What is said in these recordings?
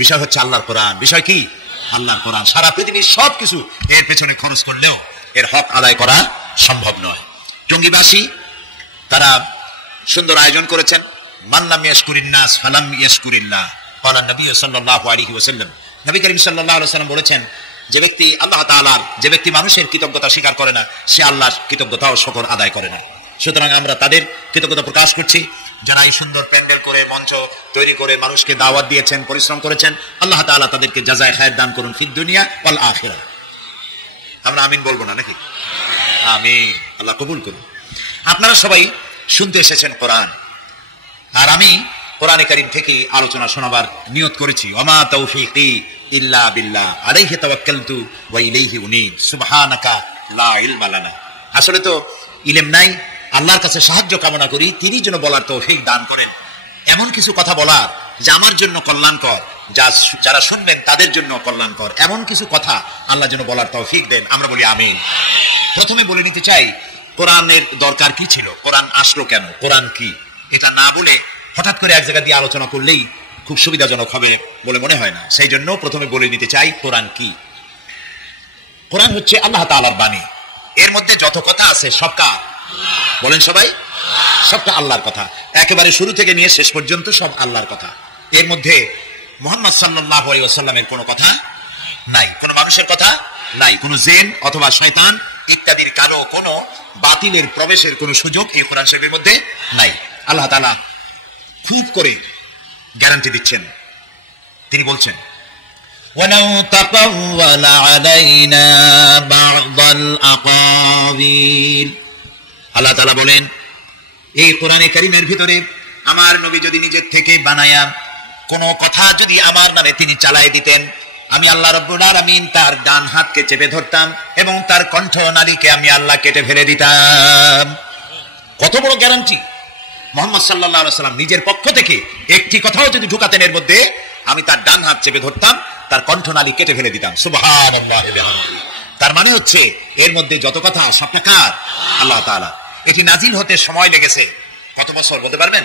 বিষয় হচ্ছে আল্লাহর কোরআন। বিষয় কি? আল্লাহর কোরআন। সারা পৃথিবীর সবকিছু এর পেছনে খরচ করলেও এর হক আদায় করা সম্ভব নয়। টঙ্গীবাসী তারা সুন্দর আয়োজন করেছেন, মান লাম ইয়াশকুরিন নাস ফালাম ইয়াশকুরিল্লাহ। ক্বালা নবী সাল্লাল্লাহু আলাইহি ওয়াসাল্লাম, নবী করিম সাল্লাল্লাহু আলাইহি ওয়াসাল্লাম বলেছেন, যে ব্যক্তি আল্লাহ তাআলার, যে ব্যক্তি মানুষের কৃতজ্ঞতা স্বীকার করে না, সে আল্লাহর কৃতজ্ঞতা ও শুকর আদায় করে না। সুতরাং আমরা তাদের কৃতজ্ঞতা প্রকাশ করছি যারা এই সুন্দর প্যান্ডেল করে, মঞ্চ তৈরি করে মানুষকে দাওয়াত দিয়েছেন, পরিশ্রম করেছেন। আল্লাহ তাআলা তাদেরকে জাযায়ে খায়র দান করুন ফিদ দুনিয়া ওয়াল আখিরাহ। আমরা আমিন বলবো না নাকি? আমিন। আল্লাহ কবুল করুন। আপনারা সবাই শুনতে এসেছেন কোরআন, আর আমি কোরআনে কারীম থেকে আলোচনা শোনাবার নিয়ত করেছি। ওমা তাওফীকি ইল্লা বিল্লাহ আলাইহি তাওয়াক্কালতু ওয়া ইলাইহি উনীব সুবহানাকা লা ইলমা লানা। আসলে তো ইলম নাই, আল্লাহর কাছে সাহায্য কামনা করি, তিনি যেন বলার তৌফিক দান করেন, এমন কিছু কথা বলার যা আমার জন্য কল্যাণকর, যারা শুনবেন তাদের জন্য কল্যাণকর, এমন কিছু কথা আল্লাহ যেন বলার তৌফিক দেন। আমরা বলি আমিন। প্রথমে বলে নিতে চাই, কোরআনের দরকার কি ছিল, কোরআন আসলো কেন, কোরআন কি, এটা না বলে হঠাৎ করে এক জায়গা দিয়ে আলোচনা করলেই খুব সুবিধাজনক হবে বলে মনে হয় না। সেই জন্য প্রথমে বলে নিতে চাই কোরআন কি। কোরআন হচ্ছে আল্লাহ তাআলার বাণী। এর মধ্যে যত কথা আছে সব কার? বলেন সবাই। সবটা আল্লাহর কথা, একেবারে শুরু থেকে নিয়ে শেষ পর্যন্ত সব আল্লাহর কথা। এর মধ্যে মুহাম্মদ সাল্লাল্লাহু আলাইহি ওয়াসাল্লামের কোনো কথা নাই, কোনো মানুষের কথা নাই, কোনো জিন অথবা শয়তান ইত্যাদির কারো কোনো বাতিলের প্রবেশের কোনো সুযোগ এই কোরআন শরীফের মধ্যে নাই। আল্লাহ তাআলা খুব করে গ্যারান্টি দিচ্ছেন, তিনি বলছেন, ওয়ালাউ তাকাওয়ালা আলাইনা বা'দাল আকাবিল। আল্লাহ তাআলা বলেন, এই কোরআনে কারীমের ভিতরে আমার নবী যদি নিজের থেকে বানায়া কোনো কথা যদি আমার নামে তিনি চালায় দিতেন, আমি আল্লাহ রাব্বুল আলামিন তার ডান হাতকে চেপে ধরতাম এবং তার কণ্ঠ নালীকে আমি আল্লাহ কেটে ফেলে দিতাম। কত বড় গ্যারান্টি! মুহাম্মদ সাল্লাল্লাহু আলাইহি ওয়াসাল্লাম নিজের পক্ষ থেকে একটি কথাও যদি ঢুকাতেন এর মধ্যে, আমি তার ডান হাত চেপে ধরতাম, তার কণ্ঠনালী কেটে ফেলে দিতাম। সুবহানাল্লাহি ওয়া বিহামদিহি। তার মানে হচ্ছে এর মধ্যে যত কথা সবটা কার? আল্লাহ তাআলা। এটি নাজিল হতে সময় লেগেছে কত বছর বলতে পারবেন?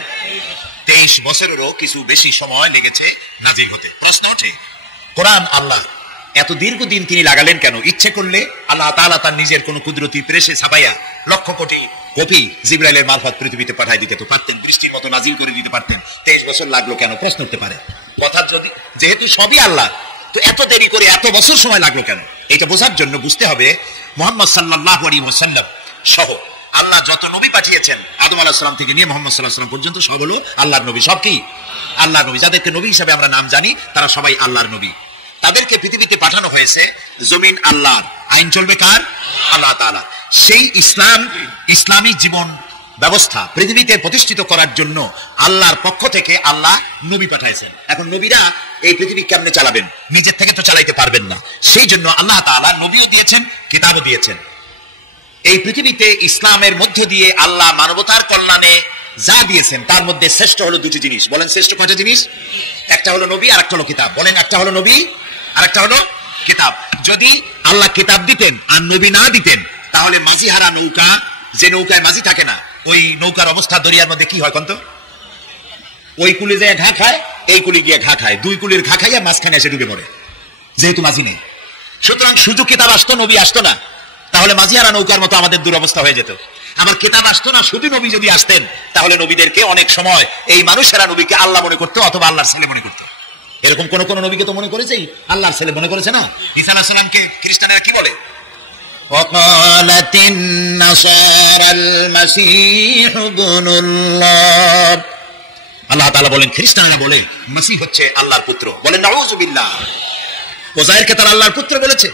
23 বছরেরও কিছু বেশি সময় লেগেছে নাজিল হতে। প্রশ্ন ওঠে, কোরআন আল্লাহ এত দীর্ঘদিন তিনি লাগালেন কেন? ইচ্ছে করলে আল্লাহ তাআলা তার নিজের কোন কুদরতি প্রেসে ছাপাইয়া লক্ষ কোটি কপি জিবরাইলের মারফত পৃথিবীতে পাঠাই দিতে তো পারতেন, বৃষ্টির মতো নাজিল করে দিতে পারতেন। 23 বছর লাগলো কেন? প্রশ্ন উঠতে পারে। কথা যদি যেহেতু সবই আল্লাহ, তো এত দেরি করে এত বছর সময় লাগলো কেন? এটা বোঝার জন্য বুঝতে হবে মুহাম্মদ সাল্লাল্লাহু আলাইহি ওয়াসাল্লাম সহ আল্লাহ যত নবী পাঠিয়েছেন, আদম আলাইহিস সালাম থেকে নিয়ে মুহাম্মদ সাল্লাল্লাহু আলাইহি ওয়াসাল্লাম পর্যন্ত সব হলো আল্লাহর নবী। সব কি? আল্লাহর নবী। যাদেরকে নবী হিসেবে আমরা নাম জানি তারা সবাই আল্লাহর নবী। তাদেরকে পৃথিবীতে পাঠানো হয়েছে, জমিন আল্লাহর, আইন চলবে কার? আল্লাহ তাআলা। সেই ইসলামী জীবন ব্যবস্থা পৃথিবীতে প্রতিষ্ঠিত করার জন্য আল্লাহর পক্ষ থেকে আল্লাহ নবী পাঠাইছেন। এখন নবীরা এই পৃথিবী কেমনে চালাবেন? নিজের থেকে তো চালাইতে পারবেন না। সেই জন্য আল্লাহ তাআলা নবীও দিয়েছেন, কিতাবও দিয়েছেন। এই পৃথিবীতে ইসলামের মধ্য দিয়ে আল্লাহ মানবতার কল্যাণে যা দিয়েছেন তার মধ্যে শ্রেষ্ঠ হলো দুটি জিনিস। বলেন শ্রেষ্ঠ কয়টা জিনিস? একটা হলো নবী আর একটা হলো কিতাব। বলেন একটা হলো নবী আর একটা হলো কিতাব। যদি আল্লাহ কিতাব দিতেন আর নবী না দিতেন, তাহলে মাঝি হারা নৌকা, যে নৌকায় মাঝি থাকে না, ওই নৌকার অবস্থা দরিয়ার মধ্যে কি হয় কোন তো? ওই কুলি যে ঘা খায়, এই কুলি গিয়ে ঘা খায়, দুই কুলির ঘা খাইয়া মাঝখানে এসে ডুবে মরে, যেহেতু মাঝি নেই। সুতরাং সুযোগ কিতাব আসতো, নবী আসতো না, তাহলে মাঝি হারা নৌকার মতো আমাদের দুরবস্থা হয়ে যেত। আবার কিতাব আসতো না, শুধু নবী যদি আসতেন, তাহলে নবীদেরকে অনেক সময় এই মানুষেরা নবীকে আল্লাহ মনে করতো অথবা আল্লাহর ছেলে মনে করতো। এরকম কোন কোন নবীকে তো মনে করেছেই আল্লাহর ছেলে মনে করেছে না? ঈসা আলাইহিস সালামকে খ্রিস্টানেরা কি বলে? ওয়াকালাতিন নাসারাল মাসীহ ইবনুল্লাহ। আল্লাহ তাআলা বলেন, খ্রিস্টানরা বলে মসিহ হচ্ছে আল্লাহর পুত্র। বলেন নাউযুবিল্লাহ। ওজায়েরকে তারা আল্লাহর পুত্র বলেছে।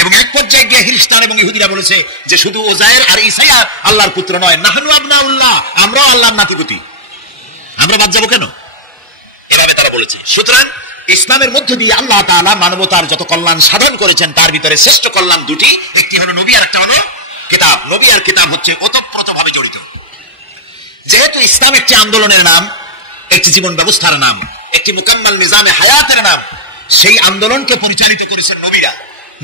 এবং এক পর্যায়ে গিয়ে খ্রিস্টান এবং ইহুদিরা বলেছে যে শুধু ওজায়ের আর ঈসা আল্লাহর পুত্র নয়, নাহনু আবনাউল্লাহ, আমরাও আল্লাহর নাতিপুতি, আমরা বাদ যাবো কেন? এভাবে তারা বলেছে। সুতরাং ইসলামের মধ্য দিয়ে আল্লাহ তাআলা মানবতার যত কল্যাণ সাধন করেছেন তার ভিতরে শ্রেষ্ঠ কল্যাণ দুটি, একটি হলো নবী আর একটা হলো কিতাব। নবী আর কিতাব হচ্ছে ওতপ্রোতভাবে জড়িত। যেহেতু ইসলাম একটি আন্দোলনের নাম, একটি জীবন ব্যবস্থার নাম, একটি মুকাম্মাল নিজামে হায়াতের নাম, সেই আন্দোলনকে পরিচালিত করেছেন নবীরা।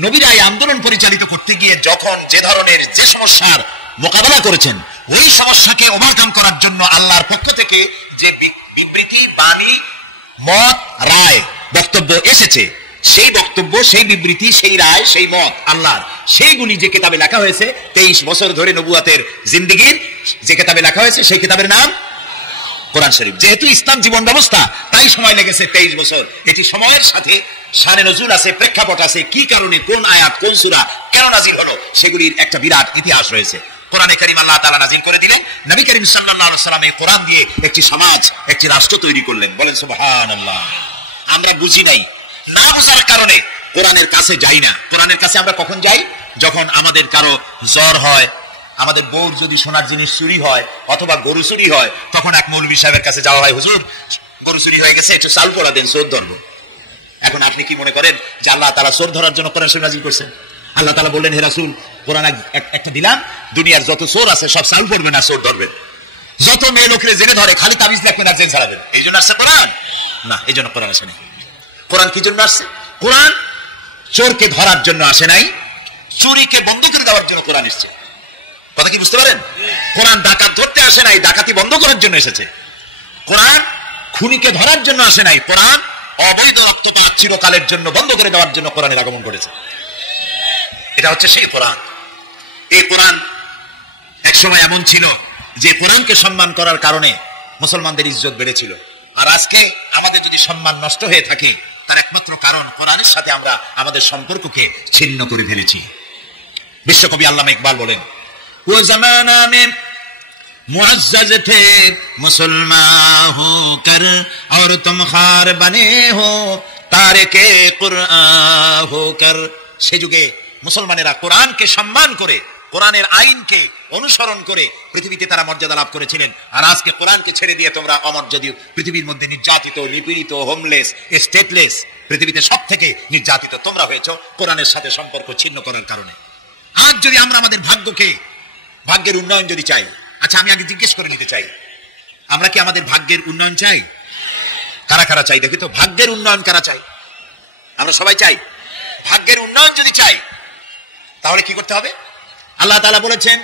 নবীরা এই আন্দোলন পরিচালিত করতে গিয়ে যখন যে ধরনের যে সমস্যার মোকাবেলা করেছেন, ওই সমস্যাকে ওভারকাম করার জন্য আল্লাহর পক্ষ থেকে যে বিবৃতি, বাণী, মত, রায় বক্তব্য এসেছে, সেই বক্তব্য, সেই বিবৃতি, সেই রায়, সেই মত আল্লাহর, সেইগুলি যে কিতাবে লেখা হয়েছে 23 বছর ধরে নবুয়াতের জিন্দেগির যে কিতাবে লেখা হয়েছে, সেই কিতাবের নাম কোরআন শরীফ। যেহেতু ইসলাম জীবন ব্যবস্থা, তাই সময় লেগেছে 23 বছর। এটি সময়ের সাথে শানে নজুল আছে, প্রেক্ষাপট আছে, কি কারণে, কোন আয়াত, কোন সূরা কেন নাজিল হলো, সেগুলির একটা বিরাট ইতিহাস রয়েছে। কোরআনে কারীম আল্লাহ তাআলা নাজিল করে দিলেন, নবী করিম সাল্লাল্লাহু আলাইহি ওয়াসাল্লাম এই কোরআন দিয়ে একটি সমাজ, একটি রাষ্ট্র তৈরি করলেন। বলেন সুবহানাল্লাহ। আমরা বুঝি নাই, না বোঝার কারণে কোরআনের কাছে যাই না। কোরআনের কাছে আমরা কখন যাই? যখন আমাদের কারো জ্বর হয়, আমাদের বউর যদি সোনার জিনিস চুরি হয়, অথবা গরু চুরি হয়, তখন এক মৌলভী সাহেবের কাছে যাওয়া হয়, হুজুর গরু চুরি হয়ে গেছে, একটু চাল পোড়া দেন, চোর ধরবো। এখন আপনি কি মনে করেন যে আল্লাহ তাআলা চোর ধরার জন্য কোরআন শরীফ নাজিল করছেন? আল্লাহ তাআলা বললেন, হে রাসূল, কোরআন একটা দিলাম, দুনিয়ার যত চোর আছে সব চাল পড়বে না, চোর ধরবেন। যত মেয়ে লোকের জেনে ধরে, খালি তাবিজ লিখবেন আর জেন ছাড়াবেন। এই জন্য আসছে কোরআন? না, এই জন্য কোরআন আসে নাই। কোরআন কি জন্য আসছে? কোরআন চোরকে ধরার জন্য আসে নাই, চুরিকে বন্ধ করে দেওয়ার জন্য কোরআন এসেছে। কথা কি বুঝতে পারেন? কোরআন ডাকাত ধরতে আসে নাই, ডাকাতি বন্ধ করার জন্য এসেছে। কোরআন খুনিকে ধরার জন্য আসে নাই, কোরআন অবৈধ রক্তপাত চিরকালের জন্য বন্ধ করে দেওয়ার জন্য কোরআনের আগমন করেছে। এটা হচ্ছে সেই কোরআন। এই কোরআন এক সময় এমন ছিল যে কোরআনকে সম্মান করার কারণে মুসলমানদের ইজ্জত বেড়েছিল। আর আজকে আমাদের যদি সম্মান নষ্ট হয়ে থাকে, তার একমাত্র কারণ কোরআনের সাথে আমরা আমাদের সম্পর্ককে ছিন্ন করে ফেলেছি। বিশ্বকবি আল্লামা ইকবাল বলেন, वो जमाना में मुअज़्ज़ज़ थे मुसलमान होकर और तुम खार बने हो तारिके कुरआन होकर। সে যুগে মুসলমানেরা কোরআনকে সম্মান করে, কোরআনের আইনকে অনুসরণ করে পৃথিবীতে তারা মর্যাদা লাভ করেছিলেন। আর আজকে কোরআনকে ছেড়ে দিয়ে তোমরা অমর্যাদা, পৃথিবীর মধ্যে নির্যাতিত, নিপীড়িত, হোমলেস, স্টেটলেস, পৃথিবীতে সব থেকে নির্যাতিত তোমরা হয়েছো কোরআনের সাথে সম্পর্ক ছিন্ন করার কারণে। আজ যদি আমরা আমাদের ভাগ্যের উন্নয়ন যদি চাই, আচ্ছা আমি আগে জিজ্ঞেস করে নিতে চাই, আমরা কি আমাদের ভাগ্যের উন্নয়ন চাই? কারা কারা চাই দেখি তো? ভাগ্যের উন্নয়ন কারা চাই? আমরা সবাই চাই। ভাগ্যের উন্নয়ন যদি চাই, তাহলে কি করতে হবে? আল্লাহ তাআলা বলেছেন,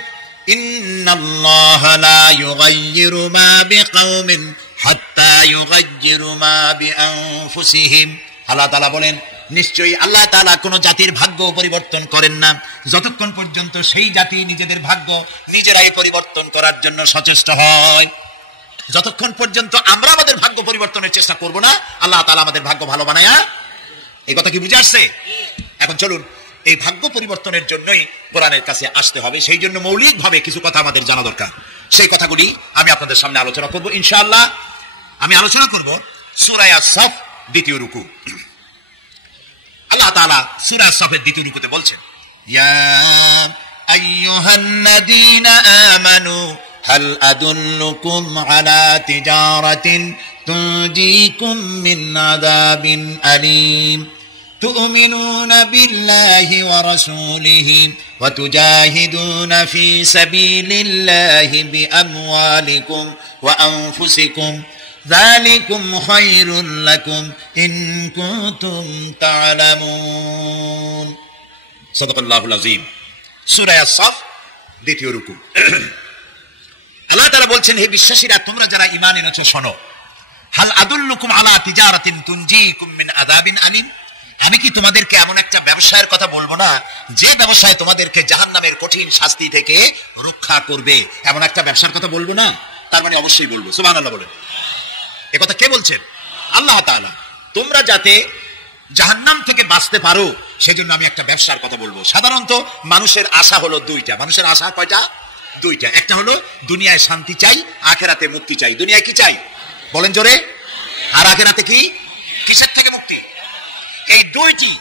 ইন্নাল্লাহা লা ইউগাইয়িরু মা বিকাওমিন হাত্তা ইউগাইয়িরু মা বিআনফুসিহিম। আল্লাহ তাআলা বলেন, নিশ্চয়ই আল্লাহ তাআলা কোন জাতির ভাগ্য পরিবর্তন করেন না যতক্ষণ পর্যন্ত সেই জাতি নিজেদের ভাগ্য নিজেরাই পরিবর্তন করার জন্য সচেষ্ট হয়। যতক্ষণ পর্যন্ত আমরা আমাদের ভাগ্য পরিবর্তনের চেষ্টা করব না, আল্লাহ তাআলা আমাদের ভাগ্য ভালো বানায়া। এই কথা কি বুঝে আসছে? এখন চলুন, এই ভাগ্য পরিবর্তনের জন্যই কোরআনের কাছে আসতে হবে। সেই জন্য মৌলিকভাবে কিছু কথা আমাদের জানা দরকার। সেই কথাগুলি আমি আপনাদের সামনে আলোচনা করব ইনশাআল্লাহ। আমি আলোচনা করব সূরা আস-সাফ দ্বিতীয় রুকু। আল্লাহ তাআলা সূরা আস-সাফের দ্বিতীয় রুকুতে বলছেন, ইয়া আইয়ুহাল্লাযীনা আমানু হাল আদুল্লুকুম আলা তিজারাতিন তুনজিকুম মিন আযাবিন আলীম তু'মিনুনা বিল্লাহি ওয়া রাসূলিহি ওয়া তুজাহিদুনা ফি সাবিলিল্লাহি বিআমওয়ালিকুম ওয়া আনফুসিকুম যালিকুম খায়রুল লাকুম ইন কুনতুম তা'লামুন। সাদাকাল্লাহুল আযীম। সূরা আস-সাফ দ্বিতীয় রুকু। আল্লাহ তাআলা বলছেন, হে বিশ্বাসীরা, তোমরা যারা ঈমান এনেছো শোনো। হাল আদুল্লুকুম আলা তিজারাতিন তুনজিকুম মিন আযাবিন আলীম। আমি কি তোমাদেরকে এমন একটা ব্যবসায়ের কথা বলবো না যে ব্যবসায় তোমাদেরকে জাহান্নামের কঠিন শাস্তি থেকে রক্ষা করবে? এমন একটা ব্যবসার কথা বলবো না? তার মানে অবশ্যই বলবো। সুবহানাল্লাহ বলেন। এ কথা কে বলছেন? আল্লাহ তাআলা। তোমরা যাতে জাহান্নাম থেকে বাঁচতে পারো সেজন্য আমি একটা ব্যবসার কথা বলবো। সাধারণত মানুষের আশা হলো দুইটা। মানুষের আশা কয়টা? দুইটা। একটা হলো দুনিয়ায় শান্তি চাই, আখিরাতে মুক্তি চাই। দুনিয়ায় কি চাই বলেন জোরে? আর আখিরাতে কি? কিসের থেকে মুক্তি? এই দুইটি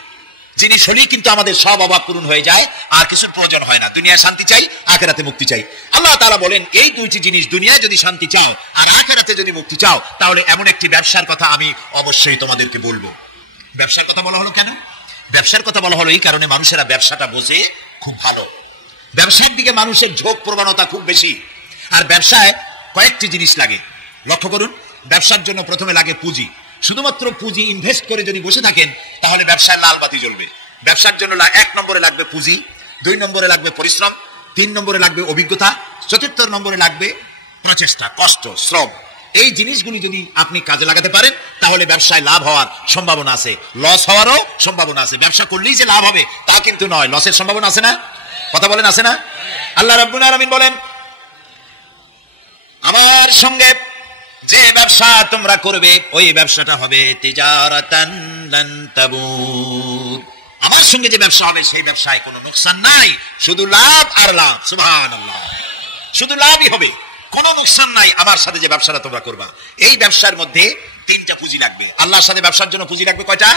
জিনিস হলেই কিন্তু আমাদের সব অভাব পূরণ হয়ে যায়, আর কিছুর প্রয়োজন হয় না। দুনিয়ায় শান্তি চাই, আখিরাতে মুক্তি চাই। আল্লাহ তাআলা বলেন, এই দুইটি জিনিস, দুনিয়ায় যদি শান্তি চাও আর আখিরাতে যদি মুক্তি চাও, তাহলে এমন একটি ব্যবসার কথা আমি অবশ্যই তোমাদেরকে বলবো। ব্যবসার কথা বলা হলো কেন? ব্যবসার কথা বলা হলো এই কারণে, মানুষেরা ব্যবসাটা বোঝে খুব ভালো। ব্যবসার দিকে মানুষের ঝোঁক প্রবণতা খুব বেশি। আর ব্যবসায় কয়েকটি জিনিস লাগে, লক্ষ্য করুন। ব্যবসার জন্য প্রথমে লাগে পুঁজি। শুধুমাত্র পুঁজি ইনভেস্ট করে যদি বসে থাকেন, তাহলে ব্যবসায় লাল বাতি জ্বলবে। ব্যবসার জন্য 1 নম্বরে লাগবে পুঁজি, 2 নম্বরে লাগবে পরিশ্রম, 3 নম্বরে লাগবে অভিজ্ঞতা, 4 নম্বরে লাগবে প্রচেষ্টা, কষ্ট, শ্রম। এই জিনিসগুলি যদি আপনি কাজে লাগাতে পারেন তাহলে ব্যবসায় লাভ হওয়ার সম্ভাবনা আছে, লস হওয়ারও সম্ভাবনা আছে। ব্যবসা করলেই যে লাভ হবে তা কিন্তু নয়, লসের সম্ভাবনা আছে না? কথা বলেন, আছে না? আল্লাহ রাব্বুল আলামিন বলেন, আমার সঙ্গে যে ব্যবসা তোমরা করবে ওই ব্যবসাটা হবে তিজারাতান লান তাবুর। আমার সঙ্গে যে ব্যবসা হবে সেই ব্যবসায় কোনো লোকসান নাই, শুধু লাভ আর লাভ। সুবহানাল্লাহ, শুধু লাভই হবে, কোনো লোকসান নাই। আমার সাথে যে ব্যবসাটা তোমরা করবা, এই ব্যবসার মধ্যে তিনটা পুঁজি লাগবে। আল্লাহর সাথে ব্যবসার জন্য পুঁজি লাগবে কয়টা?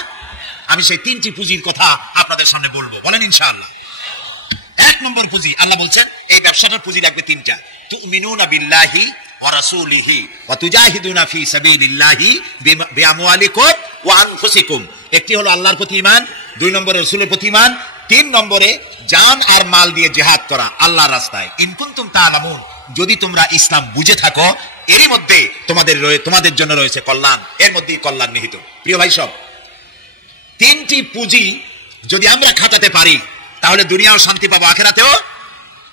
আমি সেই তিনটি পুঁজির কথা আপনাদের সামনে বলবো, বলেন ইনশাআল্লাহ। এক নম্বর পুঁজি, আল্লাহ বলছেন এই ব্যবসাটার পুঁজি লাগবে তিনটা। তুমিনুনা বিল্লাহি ওয়া রাসূলিহি ওয়া তুজাহিদুনা ফি সাবিলিল্লাহি বিআমওয়ালিকুম ওয়া আনফুসিকুম। একটি হলো আল্লাহর প্রতি ঈমান, দুই নম্বরে রাসূলের প্রতি ঈমান, তিন নম্বরে জান আর মাল দিয়ে জিহাদ করা আল্লাহর রাস্তায়। ইন কুনতুম তা'লামুন, যদি তোমরা ইসলাম বুঝে থাকো এরই মধ্যে তোমাদের জন্য রয়েছে কল্যাণ, এর মধ্যেই কল্যাণ নিহিত। প্রিয় ভাই সব, তিনটি পুঁজি যদি আমরা খাটাতে পারি তাহলে দুনিয়াও শান্তি পাবো, আখিরাতেও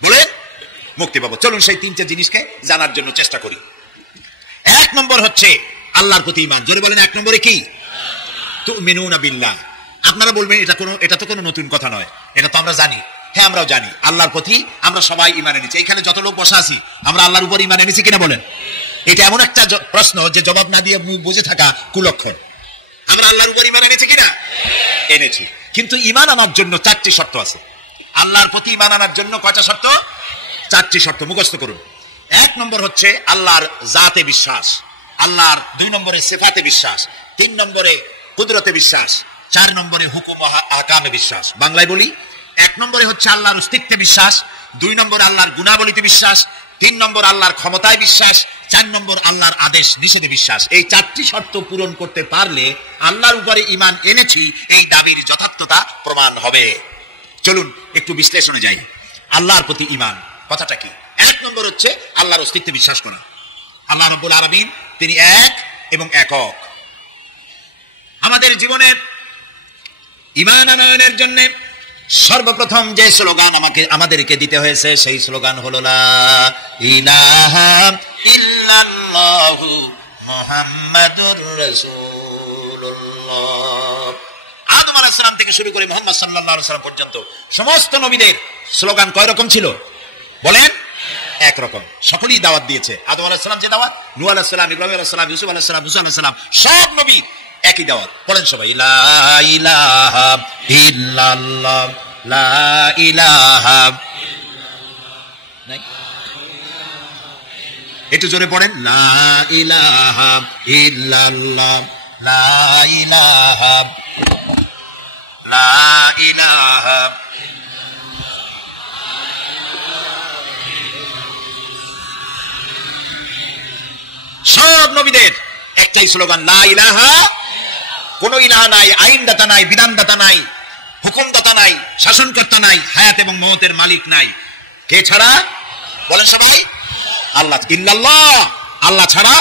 বলেন মুক্তি পাবো। চলুন সেই তিনটে জিনিসকে জানার জন্য চেষ্টা করি। এক নম্বর হচ্ছে আল্লাহর প্রতি ঈমান। জোরে বলেন, এক নম্বরে কি? তুমিনুনা বিল্লাহ। আপনারা বলবেন এটা তো কোনো নতুন কথা নয়, এটা তো আমরা জানি। হ্যাঁ, আমরাও জানি আল্লাহর প্রতি আমরা সবাই ঈমান এনেছি। এখানে যত লোক বসা আছি আমরা আল্লাহর উপর ঈমান এনেছি কিনা বলেন? এটা এমন একটা প্রশ্ন যে জবাব না দিয়ে বুঝে থাকা কুলক্ষণ। আমরা আল্লাহর উপর ঈমান এনেছি কিনা? এনেছি। কিন্তু ঈমান আনার জন্য চারটি শর্ত আছে। আল্লাহর প্রতি ঈমান আনার জন্য কয়টা শর্ত? চারটি শর্ত, মুখস্থ করুন। এক নম্বর হচ্ছে আল্লাহর জাতে বিশ্বাস, আল্লাহর দুই নম্বরে সিফাতে বিশ্বাস, তিন নম্বরে কুদরতে বিশ্বাস, চার নম্বরে হুকুম ও আহকামে বিশ্বাস। বাংলায় বলি, এক নম্বরে হচ্ছে আল্লাহর অস্তিত্বে বিশ্বাস, দুই নম্বর আল্লাহর গুণাবলীতে বিশ্বাস, তিন নম্বর আল্লাহর ক্ষমতায় বিশ্বাস, চার নম্বর আল্লাহর আদেশ নিষেধে বিশ্বাস। এই চারটি শর্ত পূরণ করতে পারলে আল্লাহর উপরে ঈমান এনেছি এই দাবির যথার্থতা প্রমাণ হবে। চলুন একটু বিশ্লেষণে যাই। আল্লাহর প্রতি ঈমান কথাটা কি? এক নম্বর হচ্ছে আল্লাহর অস্তিত্বে বিশ্বাস করা। আল্লাহ রাব্বুল আলামিন তিনি এক এবং একক। আমাদের জীবনের ঈমান আনয়নের জন্য সর্বপ্রথম যে স্লোগান আমাদেরকে দিতে হয়েছে সেই স্লোগান হলো লা ইলাহা ইল্লাল্লাহু মুহাম্মাদুর রাসূলুল্লাহ। আদম আলাইহিস সালাম থেকে শুরু করে মুহাম্মদ সাল্লাল্লাহু আলাইহি ওয়াসাল্লাম পর্যন্ত সমস্ত নবীদের স্লোগান কয় রকম ছিল বলেন? এক রকম। সকলেই দাওয়াত দিয়েছে। আদম আলাইহিস সালাম যে দাওয়াত, নূহ আলাইহিস সালাম, ইব্রাহিম আলাইহিস সালাম, ইউসুফ আলাইহিস সালাম, মুসা আলাইহিস সালাম, সব নবী একই দাওয়াত। বলেন সবাই, লা ইলাহা ইল্লাল্লাহ, লা ইলাহা। একটু জোরে পড়েন, লা ইলাহা ইল্লাল্লাহ, লা ইলাহা, লা ইলাহা। সব নবীদের একটাই স্লোগান, লা ইলাহা। কোন ইলাহা নাই, আইনদাতা নাই, বিধানদাতা নাই, হুকুমদাতা নাই, শাসনকর্তা নাই, হায়াত এবং মওতের মালিক নাই। কে ছাড়া? বলেন সবাই, আল্লাহ। ইল্লাল্লাহ, আল্লাহ ছাড়া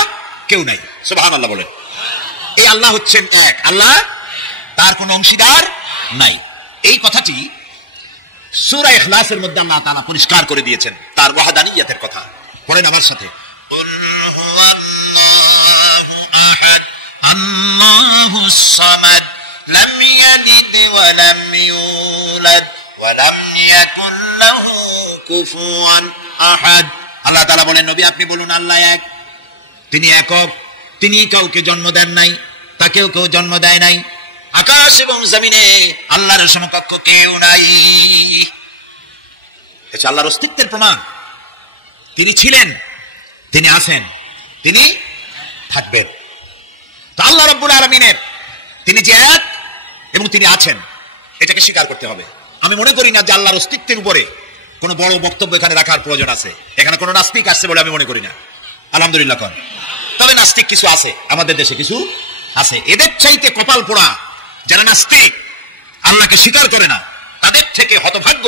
কেউ নাই। সুবহানাল্লাহ বলেন। এই আল্লাহ হচ্ছেন এক, আল্লাহ তার কোন অংশীদার নাই। এই কথাটি সূরা ইখলাসের মধ্যে আল্লাহ তাআলা পরিষ্কার করে দিয়েছেন তার ওয়াহদানিয়তের কথা। পড়েন আমার সাথে, কুল হুয়াল্লাহু আহাদ আল্লাহুস সামাদ লাম ইয়ালিদ ওয়া লাম ইউলাদ ওয়া লাম ইয়াকুল লাহু কুফুয়ান আহাদ। আল্লাহ তাআলা বলেন, নবী আপনি বলুন আল্লাহ এক, তিনি একক, তিনি কাউকে জন্ম দেন নাই, তাকেও কেউ জন্ম দেয় নাই। আকাশ এবং জমিনে আল্লাহর সমকক্ষ কেউ নাই। এটা আল্লাহর অস্তিত্বের প্রমাণ। তিনি ছিলেন, তিনি আছেন, তিনি থাকবেন। তো আল্লাহ রাব্বুল আলামিনের তিনি যে এক এবং তিনি আছেন, এটাকে স্বীকার করতে হবে। আমি মনে করি না যে আল্লাহর অস্তিত্বের উপরে কোনো বড় বক্তব্য এখানে রাখার প্রয়োজন আছে। এখানে কোনো নাস্তিক আসছে বলে আমি মনে করি না, আলহামদুলিল্লাহ। তবে নাস্তিক কিছু আছে, আমাদের দেশে কিছু আছে। এদের চাইতে কপাল পোড়া যারা নাস্তিক, আল্লাহকে স্বীকার করে না, তাদের থেকে হতভাগ্য,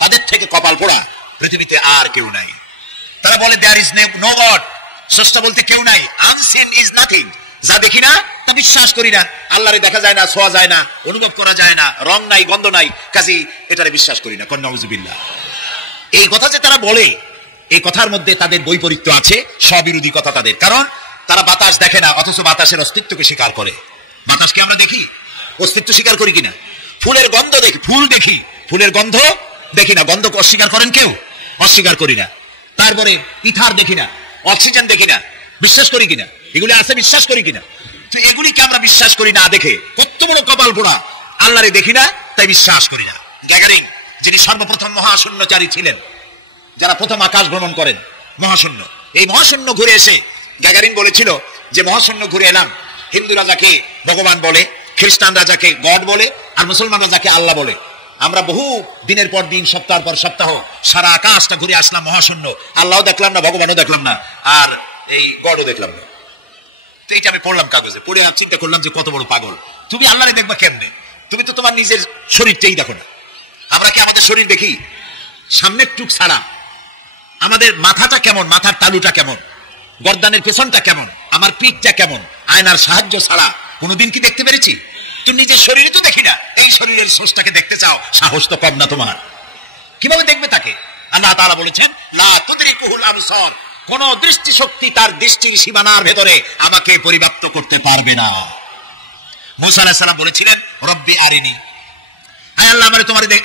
তাদের থেকে কপাল পোড়া পৃথিবীতে আর কেউ নাই। তারা বলে দেয়ার ইজ নো গড, স্রষ্টা বলতে কেউ নাই, আনসিন ইজ নাথিং, যা দেখি না তা বিশ্বাস করি না। আল্লাহরে দেখা যায় না, ছোঁয়া যায় না, অনুভব করা যায় না, রং নাই, গন্ধ নাই, কাজেই এটারে বিশ্বাস করি না। নাউযুবিল্লাহ। এই কথা যে তারা বলে, এই কথার মধ্যে তাদের বৈপরীত্য আছে, স্ববিরোধী কথা তাদের। কারণ তারা বাতাস দেখে না, অথচ বাতাসের অস্তিত্বকে স্বীকার করে। বাতাসকে আমরা দেখি, অস্তিত্ব স্বীকার করি কিনা? ফুলের গন্ধ দেখি, ফুল দেখি, ফুলের গন্ধ দেখি না, গন্ধ অস্বীকার করেন কেউ? অস্বীকার করি না। তারপরে ইথার দেখি না, অক্সিজেন দেখি না, বিশ্বাস করি কিনা? এগুলি আছে, বিশ্বাস করি কিনা? তো এগুলিকে আমরা বিশ্বাস করি না দেখে কত বড় কপাল পোড়া, আল্লাহরে দেখি না তাই বিশ্বাস করি না। গ্যাগারিং, যিনি সর্বপ্রথম মহাশূন্যচারী ছিলেন, যারা প্রথম আকাশ ভ্রমণ করেন, মহাশূন্য, এই মহাশূন্য ঘুরে এসে গ্যাগারিন বলেছিল যে মহাশূন্য ঘুরে এলাম, হিন্দুরা যাকে ভগবান বলে, খ্রিস্টানরা যাকে গড বলে, আর মুসলমানরা যাকে আল্লাহ বলে, আমরা বহু দিনের পর দিন, সপ্তাহ পর সপ্তাহ সারা আকাশটা ঘুরে আসলাম মহাশূন্য, আল্লাহও দেখলাম না, ভগবানও দেখলাম না, আর এই গডও দেখলাম না। তো এটা আমি পড়লাম কাগজে, পড়ে চিন্তা করলাম যে কত বড় পাগল তুমি, আল্লাহরে দেখবা কেমনে? তুমি তো তোমার নিজের শরীরটাই দেখো না। আমরা কি আমাদের শরীর দেখি? সামনের টুক ছাড়া আমাদের মাথাটা কেমন, মাথার তালুটা কেমন, গর্দানের পেছনটা কেমন, আমার পিঠটা কেমন, আয়নার সাহায্য ছাড়া কোনোদিন কি দেখতে পেরেছি? তুমি নিজের শরীরে তো দেখি না, এই শরীরের সোর্সটাকে দেখতে চাও, সাহস তো কম না তোমার। কিভাবে দেখবে তাকে? আল্লাহ তাআলা বলেছেন লা তুদরিকুহুল আবসার, কোন দৃষ্টি শক্তি তার দৃষ্টির সীমানার ভেতরে আমাকে পরিব্যাপ্ত করতে পারবে না। মুসা আলাইহিস সালাম বলেছিলেন রব্বি আরিনি, আয় আল্লাহ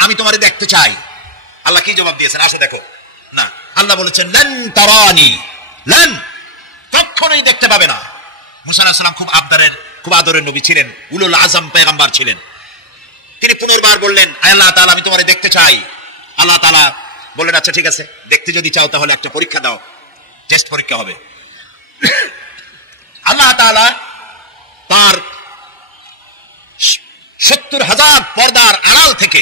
আমি তোমারে দেখতে চাই। আল্লাহ কি জবাব দিয়েছেন? আসো দেখো না। আল্লাহ বলেছেন লান তারানি, লান, কখনোই দেখতে পাবে না। মুসা আলাইহিস সালাম খুব আদরের নবী ছিলেন, উলুল আযম পয়গম্বর ছিলেন। তিনি পুনর্বার বললেন আয় আল্লাহ তাআলা আমি তোমারে দেখতে চাই। আল্লাহ তাআলা বললেন আচ্ছা ঠিক আছে, দেখতে যদি চাও তাহলে একটা পরীক্ষা দাও, টেস্ট পরীক্ষা হবে। আল্লাহ তাআলা তার 70,000 পর্দার আড়াল থেকে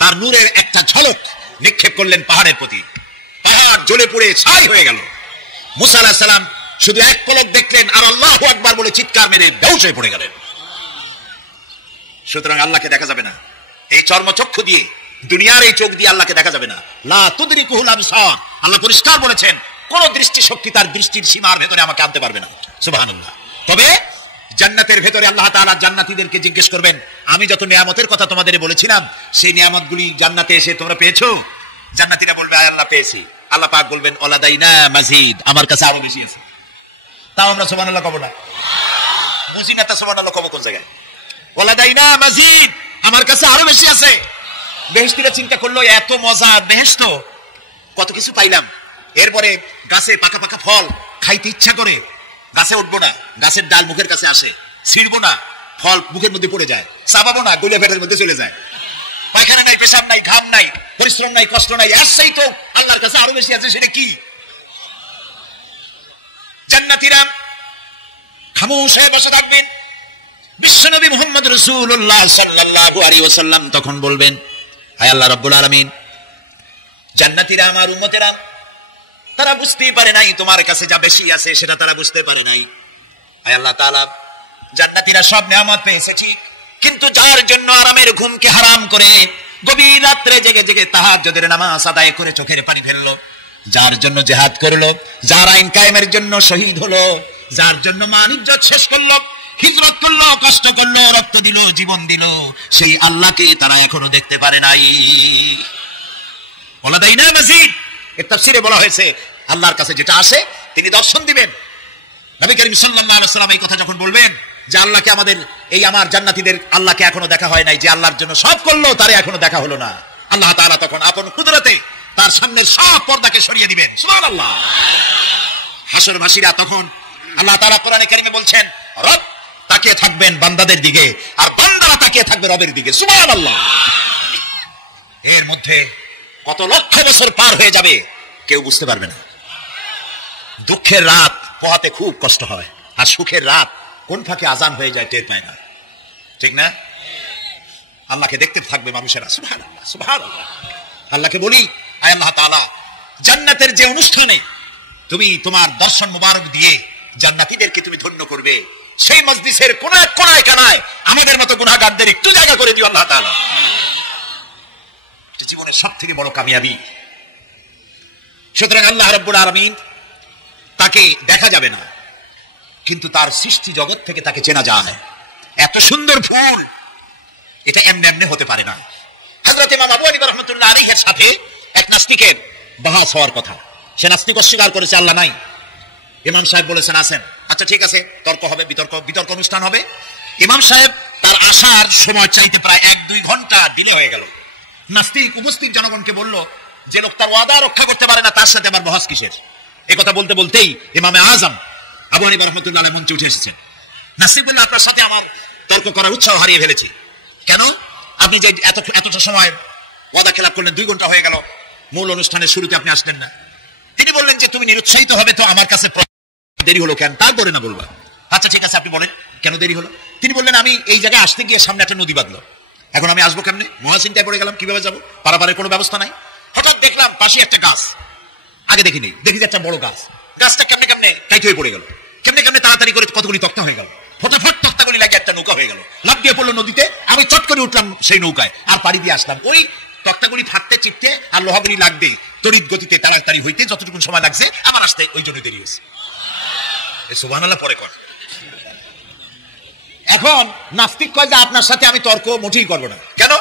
তার নূরের একটা ঝলক নিক্ষেপ করলেন পাহাড়ের প্রতি। পাহাড় জ্বলে পুড়ে ছাই হয়ে গেল। মুসা আলাইহিস সালাম শুধু এক পলক দেখলেন আর আল্লাহু আকবার বলে চিৎকার মেরে বেহুশ হয়ে পড়ে গেলেন। সুতরাং আল্লাহকে দেখা যাবে না এই চর্মচক্ষু দিয়ে, দুনিয়ার এই চোখ দিয়ে আল্লাহকে দেখা যাবে না। লা তুদরিকুহুল আবসার, আল্লাহ পরিষ্কার বলেছেন কোন দৃষ্টি শক্তি তার দৃষ্টির সীমার ভেতরে আমাকে আনতে পারবে না। সুবহানাল্লাহ। তবে জান্নাতের ভেতরে আল্লাহ তাআলা জান্নাতীদেরকে জিজ্ঞেস করবেন, আমি যত নিয়ামতের কথা তোমাদের বলেছিলাম সেই নিয়ামতগুলি জান্নাতে এসে তোমরা পেয়েছো? জান্নাতীরা বলবে আয় আল্লাহ পেয়েছি। আল্লাহ পাক বলবেন ওয়ালাদাইনা মাজিদ, আমার কাছে আরো বেশি আছে। তাও আমরা সুবহানাল্লাহ কব না? বুঝি না তা সুবহানাল্লাহ কব কোন জায়গায়? ওয়ালাদাইনা মাজিদ, আমার কাছে আরো বেশি আছে। বেহেশতীরা চিন্তা করলো এত মজা, বেহেশত কত কিছু পাইলাম, এরপরে গাছে পাকা পাকা ফল খাইতে ইচ্ছা করে, গাছে উঠবো না, গাছের ডাল মুখের কাছে আসে, ছিড়বো না, ফল মুখের মধ্যে পড়ে যায়, চাবাবো না, গলিয়া পেটের মধ্যে চলে যায়। পায়খানা নাই, পেশাব নাই, ঘাম নাই, পরিশ্রম নাই, কষ্ট নাই, আসছেই তো আল্লাহর কাছে আরো বেশি আছে। সেটা কি? জান্নাতীরা খামোশ হয়ে বসে থাকবেন। বিশ্বনবী মুহাম্মদ রাসূলুল্লাহ সাল্লাল্লাহু আলাইহি ওয়াসাল্লাম তখন বলবেন আয় আল্লাহ রাব্বুল আলামিন, জান্নাতীরা আমার উম্মতেরা তারা বুঝতেই পারে নাই তোমার কাছে যা বেশি আছে সেটা তারা বুঝতে পারে নাই। আয় আল্লাহ তাআলা, জান্নাতীরা সব নিয়ামত পেয়েছে ঠিক, কিন্তু যার জন্য আরামের ঘুমকে হারাম করে গভীর রাত্রে জেগে জেগে তাহাজ্জুদের নামাজ আদায় করে চোখের পানি ফেললো, যার জন্য জিহাদ করলো, যার আইন কায়েমের জন্য শহীদ হলো, যার জন্য মান ইজ্জত শেষ করলো, হিজরত করলো, কষ্ট করলো, রক্ত দিল, জীবন দিল, সেই আল্লাহকে তারা এখনো দেখতে পারে নাই। ওয়ালাদাইনা মাজিদ, এর তাফসীরে বলা হয়েছে আল্লাহর কাছে যেটা আসে তিনি দর্শন দিবেন। নবী করিম সাল্লাল্লাহু আলাইহি ওয়াসাল্লাম এই কথা যখন বলবেন যে আল্লাহকে আমাদের এই আমার জান্নাতীদের আল্লাহকে এখনো দেখা হয় নাই, যে আল্লাহর জন্য সব করলো তারে এখনো দেখা হলো না, আল্লাহ তাআলা তখন আপন কুদরতে তার সামনের সব পর্দাকে সরিয়ে দিবেন। সুবহানাল্লাহ। হাসরবাসীরা তখন আল্লাহ তাআলা কোরআনে কারিমে বলছেন রব তাকিয়ে থাকবেন বান্দাদের দিকে আর বান্দারা তাকিয়ে থাকবে রবের দিকে। সুবহানাল্লাহ। এর মধ্যে কত লক্ষ বছর পার হয়ে যাবে কেউ বুঝতে পারবে না। দুঃখের রাত পোহাতে খুব কষ্ট হয়, আর সুখের রাত কোন ফাঁকে আজান হয়ে যায় টের পায় না, ঠিক না? আল্লাহকে দেখতে থাকবে মানুষেরা। সুবহানাল্লাহ, সুবহানাল্লাহ। আল্লাহকে বলি আয় আল্লাহ তাআলা, জান্নাতের যে অনুষ্ঠানে তুমি তোমার দর্শন মুবারক দিয়ে জান্নাতীদেরকে তুমি ধন্য করবে, সেই মজলিসের কোন এক কোনায় কানায় আমাদের মতো গুনাহগারদের একটু জায়গা করে দিও আল্লাহ তাআলা। এটা জীবনের সবথেকে বড় কামিয়াবি। সুতরাং আল্লাহ রাব্বুল আলামিন তাকে দেখা যাবে না, কিন্তু তার সৃষ্টি জগৎ থেকে তাকে চেনা যায়। এত সুন্দর ফুল এটা এমনি এমনি হতে পারে না। হযরত ইমাম আবু হানিফা রাহমাতুল্লাহ আলাইহির সাথে এক নাস্তিকের বাহাস হওয়ার কথা। সে নাস্তিক অস্বীকার করেছে আল্লাহ নাই। ইমাম সাহেব বলেছেন আছেন। আচ্ছা ঠিক আছে, তর্ক হবে, বিতর্ক অনুষ্ঠান হবে। ইমাম সাহেব তার আসার সময় চাইতে প্রায় 1-2 ঘন্টা ডিলে হয়ে গেল। নাস্তিক উপস্থিত জনগণকে বলল, যে লোক তার ওয়াদা রক্ষা করতে পারে না তার সাথে আবার বহাস কিসের? এই কথা বলতে বলতেই ইমামে আজম আবু হানিফা রাহমাতুল্লাহ আলাইহি মঞ্চে উঠে এসেছেন। নাস্তিক বলল, আপনার সাথে আমার তর্ক করার উৎসাহ হারিয়ে ফেলেছি। কেন? আপনি যে এতটা সময় ওয়াদা খেলাপ করলেন, 2 ঘন্টা হয়ে গেল, মূল অনুষ্ঠানের শুরুতে আপনি আসলেন না। তিনি বললেন যে তুমি নিরুৎসাহিত হবে তো আমার কাছে দেরি হলো কেন? তারপরে না বলবা। আচ্ছা ঠিক আছে, আপনি বলেন কেন দেরি হলো? তিনি বললেন, আমি এই জায়গায় আসতে গিয়ে সামনে একটা নদী বাঁধলো, এখন আমি আসবো কেমনে? মহাচিন্তায় পড়ে গেলাম, কিভাবে যাবো? পারাপারের কোনো ব্যবস্থা নাই। হঠাৎ দেখলাম পাশে একটা গাছ, আগে দেখিনি, দেখি যে একটা বড় গাছ। গাছটা কেমনে টাইট হয়ে পড়ে গেল, কেমনে তাড়াতাড়ি করে কতগুলি তক্তা হয়ে গেল, ফটাফট তক্তাগুলি লাগে একটা নৌকা হয়ে গেল, লাফ দিয়ে পড়লো নদীতে। আমি চট করে উঠলাম সেই নৌকায় আর পাড়ি দিয়ে আসলাম। ওই তক্তাগুলি ফাটতে চিপতে আর লোহাগুলি লাগবে তড়িৎ গতিতে তাড়াতাড়ি হইতে যতটুকু সময় লাগছে আমার আসতে ওই জন্য দেরি হয়েছে। সুবহানাল্লাহ পরে কর। এখন নাস্তিক কয় যে আপনার সাথে আমি তর্ক মোটেই করবো না। কেন?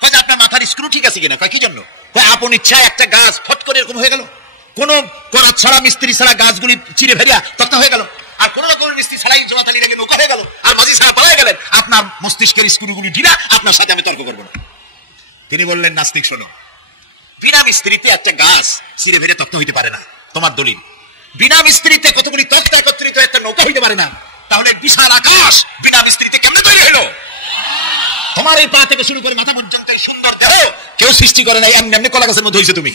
কয় যে আপনার মাথার স্ক্রু ঠিক আছে কিনা? কয় কি জন্য? কয় আপন ইচ্ছায় একটা গাছ ফট করে এরকম হয়ে গেল, কোন করাত ছাড়া মিস্ত্রি ছাড়া গাছগুলি চিরে ফেরিয়া তক্তা হয়ে গেল, আর কোন রকমের মিস্ত্রি ছাড়াই জোড়াতালি লেগে নৌকা হয়ে গেল, আর মাঝি ছাড়া পালায় গেলেন। আপনার মস্তিষ্কের স্ক্রুগুলি ঢিলা, আপনার সাথে আমি তর্ক করবো না। তিনি বললেন, নাস্তিক শোনো, বিনা মিস্ত্রিতে একটা গাছ চিরে ফেরে তক্তা হইতে পারে না। তোমার দলিল, বিনা মিস্ত্রিতে কতগুলি তক্তা একত্রিত একটা নৌকা হইতে পারে না, তাহলে বিশাল আকাশ বিনা মিস্ত্রিতে কেমনে তৈরি হলো? তোমার এই পা থেকে শুরু করে মাথা পর্যন্ত সুন্দর দেহ কেউ সৃষ্টি করে নাই, এমনি কলা গাছের মধ্যে হয়েছে তুমি।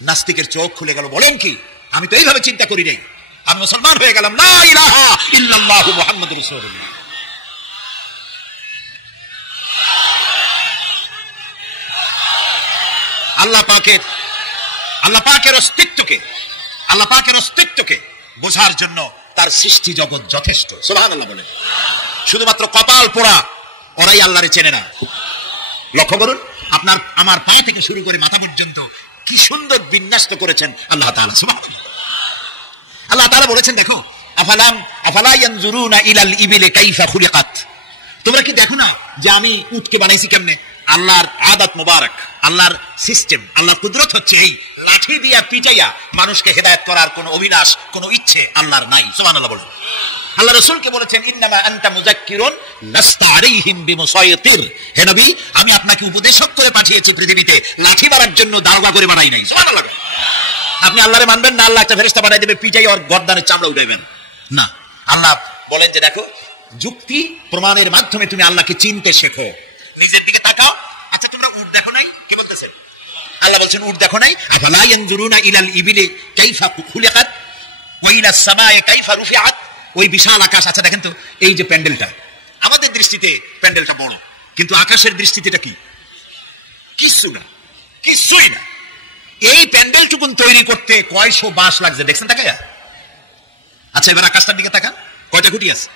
নাস্তিকের চোখ খুলে গেল। বলেন কি? আমি তো এইভাবে চিন্তা করি নাই, আমি মুসলমান হয়ে গেলাম। লা ইলাহা ইল্লাল্লাহু মুহাম্মাদুর রাসূলুল্লাহ। আল্লাহ পাকের অস্তিত্বকে বোঝার জন্য তার সৃষ্টি জগৎ যথেষ্ট। সুবহানাল্লাহ বলেন। শুধুমাত্র কপাল পোড়া ওরাই আল্লাহরে চেনে না। লক্ষ্য করুন, আমার পা থেকে শুরু করে মাথা পর্যন্ত কি সুন্দর বিন্যাস করেছেন আল্লাহ তাআলা। সুবহানাল্লাহ। আল্লাহ তাআলা বলেছেন, দেখো, আফালা ইয়ানজুরুনা ইলাল ইবিলি কাইফা খুলিকাত। তোমরা কি দেখো না যে আমি উটকে বানাইছি কেমনে? আল্লাহর আদাত মুবারক, আল্লাহর সিস্টেম, আল্লাহর কুদরত হচ্ছে এই লাঠি দিয়া পিটাইয়া মানুষকে হেদায়েত করার কোন অভিলাষ, কোন ইচ্ছে আল্লাহর নাই। সুবহানাল্লাহ বলেন। আল্লাহ রাসূলকে বলেছেন, ইন্নামা আনতা মুযাক্কিরুন লাস্তা আলাইহিম বিমুসাইতির। হে নবী, আমি আপনাকে উপদেশক করে পাঠিয়েছি পৃথিবীতে, লাঠি মারার জন্য দারোগা করে বানাই নাই। সুবহানাল্লাহ। আপনি আল্লাহরে মানবেন না, আল্লাহ একটা ফেরেশতা বানাই দেবে, পিটাই ওর গর্দানের চামড়া উঠাইবেন না। আল্লাহ বলেন যে দেখো, যুক্তি প্রমাণের মাধ্যমে তুমি আল্লাহকে চিনতে শেখো। নিজের দিকে তাকাও। আচ্ছা, তোমরা উট দেখো নাই? কি বলতেছেন? আল্লাহ বলছেন, উট দেখো নাই? আফালা ইয়ানজুরুনা ইলাল ইবিলি কাইফা খুলিকাত ওয়া ইলাস সামাই কাইফা রুফিআত। ওই বিশাল আকাশ। আচ্ছা দেখেন তো, এই যে প্যান্ডেলটা, আমাদের দৃষ্টিতে প্যান্ডেলটা বড়, কিন্তু আকাশের দৃষ্টিতে এটা কি? কিছুই না। এই প্যান্ডেলটুকুন তৈরি করতে কয়শো বাঁশ লাগছে, দেখছেন তাকায়া? আচ্ছা, এবার আকাশটার দিকে তাকান, কয়টা খুঁটি আছে?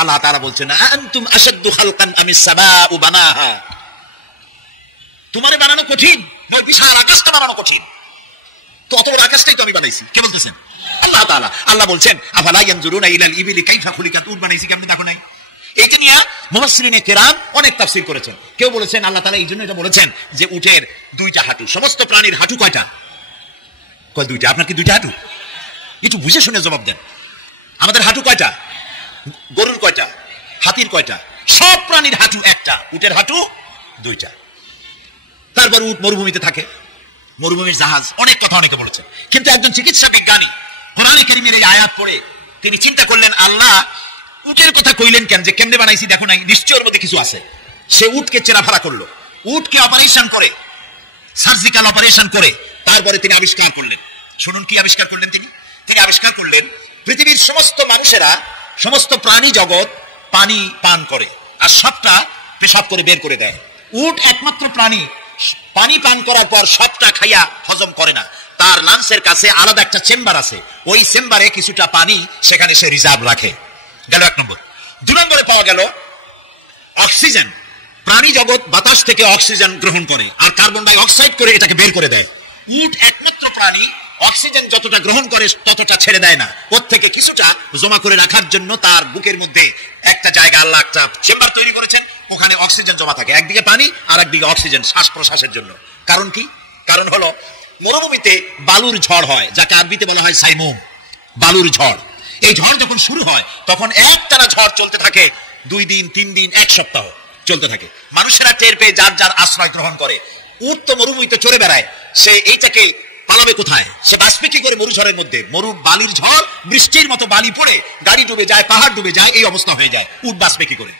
আল্লাহ তাআলা বলছেন, আনতুম আশাদ্দু খালকান আমিস সামাউ বানাহা। তোমারে বানানো কঠিন, ওই বিশাল আকাশটা বানানো কঠিন। তো অত বড় আকাশটাই তো আমি বানাইছি। কে বলতেছেন? আল্লাহ তাআলা। আল্লাহ বলছেন, আফালা ইয়ানজুরুনা ইলাল ইবিলি কাইফা খুলিকাত। উট বানাইছি কেমনে দেখো নাই? এইটা নিয়ে মুফাসসিরিনে কেরাম অনেক তাফসীর করেছেন। কেউ বলেছেন আল্লাহ তাআলা এই জন্য এটা বলেছেন যে উটের 2টা হাঁটু। সমস্ত প্রাণীর হাঁটু কয়টা? কয় 2টা। আপনার কি 2টা হাঁটু? একটু বুঝে শুনে জবাব দেন। আমাদের হাঁটু কয়টা? গরুর কয়টা? হাতির কয়টা? সব প্রাণীর হাঁটু একটা, উটের হাঁটু 2টা। তারপর উট মরুভূমিতে থাকে, মরুভূমির জাহাজ, অনেক কথা অনেকে বলেছেন। কিন্তু একজন চিকিৎসা বিজ্ঞানী কোরআনে কারীমের এই আয়াত পড়ে তিনি চিন্তা করলেন, আল্লাহ উটের কথা কইলেন কেন? যে কেমনে বানাইছি দেখো নাই, নিশ্চয় ওর মধ্যে কিছু আছে। সে উটকে চেরাফারা করলো, উটকে অপারেশন করে, সার্জিক্যাল অপারেশন করে তারপরে তিনি আবিষ্কার করলেন। শুনুন কি আবিষ্কার করলেন তিনি আবিষ্কার করলেন, পৃথিবীর সমস্ত মানুষেরা, সমস্ত প্রাণী জগৎ পানি পান করে আর সবটা পেশাব করে বের করে দেয়। উট একমাত্র প্রাণী পানি পান করার পর সবটা খাইয়া হজম করে না, তার লাংসের কাছে আলাদা একটা চেম্বার আছে, ওই চেম্বারে কিছুটা পানি সেখানে সে রিজার্ভ রাখে। গেল 1 নম্বর। 2 নম্বরে পাওয়া গেল অক্সিজেন। প্রাণী জগৎ বাতাস থেকে অক্সিজেন গ্রহণ করে আর কার্বন ডাই অক্সাইড করে এটাকে বের করে দেয়। উট একমাত্র প্রাণী অক্সিজেন যতটা গ্রহণ করে ততটা ছেড়ে দেয় না, ওর থেকে কিছুটা জমা করে রাখার জন্য তার বুকের মধ্যে একটা জায়গা আল্লাহ একটা চেম্বার তৈরি করেছেন, ওখানে অক্সিজেন জমা থাকে, একদিকে পানি আর একদিকে অক্সিজেন শ্বাস প্রশ্বাসের জন্য। কারণ কি? কারণ হলো মরুভূমিতে বালুর ঝড় হয়, যাকে আরবিতে বলা হয় সাইমুম। বালুর ঝড়। এই ঝড় যখন শুরু হয় তখন একটানা ঝড় চলতে থাকে 2 দিন 3 দিন 1 সপ্তাহ চলতে থাকে। মানুষেরা টের পেয়ে যার যার আশ্রয় গ্রহণ করে। উট তো মরুভূমিতে চড়ে বেড়ায়, সে এইটাকে পালাবে কোথায়? সে বাঁচবে কি করে মরুঝড়ের মধ্যে? বালির ঝড়, বৃষ্টির মতো বালি পড়ে গাড়ি ডুবে যায়, পাহাড় ডুবে যায়, এই অবস্থা হয়ে যায়। উট বাঁচবে কি করে?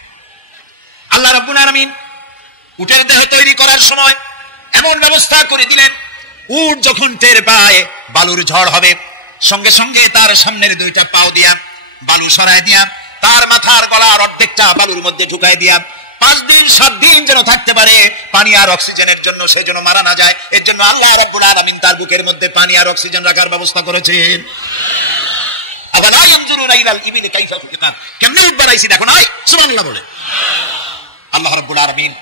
আল্লাহ রাব্বুল আলামিন উটের দেহ তৈরি করার সময় এমন ব্যবস্থা করে দিলেন, উট যখন টের পায় বালুর ঝড় হবে, সঙ্গে সঙ্গে তার সামনের 2টা পাও দিয়া বালু সরায় দিয়া তার মাথার গলার অর্ধেকটা বালুর মধ্যে ঢুকায় দিয়া 5 দিন 7 দিন যেন থাকতে পারে, পানি আর অক্সিজেনের জন্য সে যেন মারা না যায়। এর জন্য আল্লাহ রাব্বুল আলামিন তার বুকের মধ্যে পানি আর অক্সিজেন রাখার ব্যবস্থা করেছেন। আবালা ইয়ানজুরুনা ইলাল ইবিলি কাইফা খুলিকাত, কেমনে উট বানাইছি দেখো না, সুবহানাল্লাহ বলে। আল্লাহ রাব্বুল আলামিন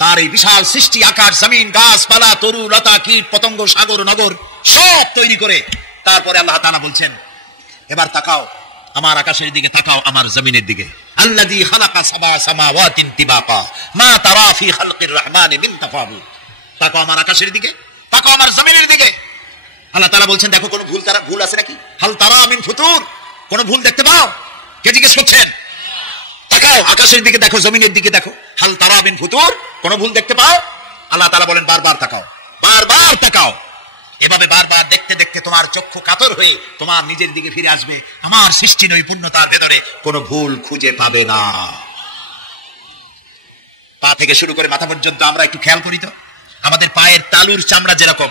তার এই বিশাল সৃষ্টি, আকাশ জমিন, গাছপালা, তরু লতা, কীট পতঙ্গ, সাগর নগর সব তৈরি করে তারপরে আল্লাহ তাআলা বলছেন, এবার তাকাও আমার আকাশের দিকে, তাকাও আমার জমিনের দিকে। আল্লাযী খালাকা সাবা সামাওয়াতিন তিবাকা মা তারা ফি খালকির রহমানি মিন তাফাউত। তাকাও আমার আকাশের দিকে, তাকাও আমার জমিনের দিকে। আল্লাহ তাআলা বলছেন, দেখো কোনো ভুল আছে নাকি? হাল তারা মিন ফুতুর, কোনো ভুল দেখতে পাও? কে জিজ্ঞেস করছেন? তাকাও আকাশের দিকে, দেখো জমিনের দিকে, দেখো হাল তারা মিন ফুতুর, কোনো ভুল দেখতে পাও? আল্লাহ তাআলা বলেন, বারবার তাকাও, বারবার তাকাও। এভাবে বারবার দেখতে দেখতে তোমার চক্ষু কাতর হয়ে তোমার নিজের দিকে ফিরে আসবে। আমার সৃষ্টি নৈপুণ্যতার ভেতরে কোনো ভুল খুঁজে পাবে না। পা থেকে শুরু করে মাথা পর্যন্ত আমরা একটু খেয়াল করি তো, আমাদের পায়ের তালুর চামড়া যেরকম,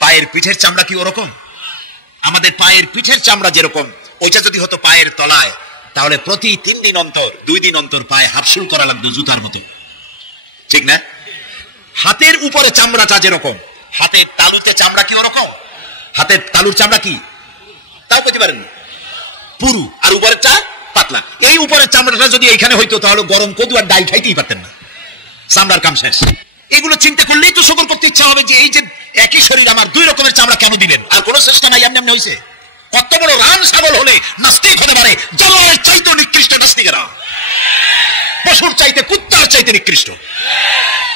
পায়ের পিঠের চামড়া কি ওরকম? আমাদের পায়ের পিঠের চামড়া যেরকম, ওইটা যদি হতো পায়ের তলায়, তাহলে প্রতি 3 দিন অন্তর 2 দিন অন্তর পায়ে হাফসুল করা লাগতো জুতার মতো, ঠিক না? হাতের উপরে চামড়াটা যেরকম, হাতের তালুতে চামড়া কি ওরকম? হাতের তালুর চামড়া কি তাও পেতে পারেন পুরু, আর উপরের চা পাতলা। এই উপরের চামড়াটা যদি এইখানে হইতো তাহলে গরম কদু আর ডাল খাইতেই পারতেন না, চামড়ার কাম শেষ। এগুলো চিন্তা করলেই তো শুকর করতে ইচ্ছা হবে যে এই যে একই শরীর আমার 2 রকমের চামড়া কেন দিলেন? আর কোনো চেষ্টা নাই, এমনি এমনি হয়েছে। কত বড় রান ছাগল হলে নাস্তিক হতে পারে, জলের চাইতে নিকৃষ্ট নাস্তিকেরা, পশুর চাইতে কুত্তার চাইতে নিকৃষ্ট।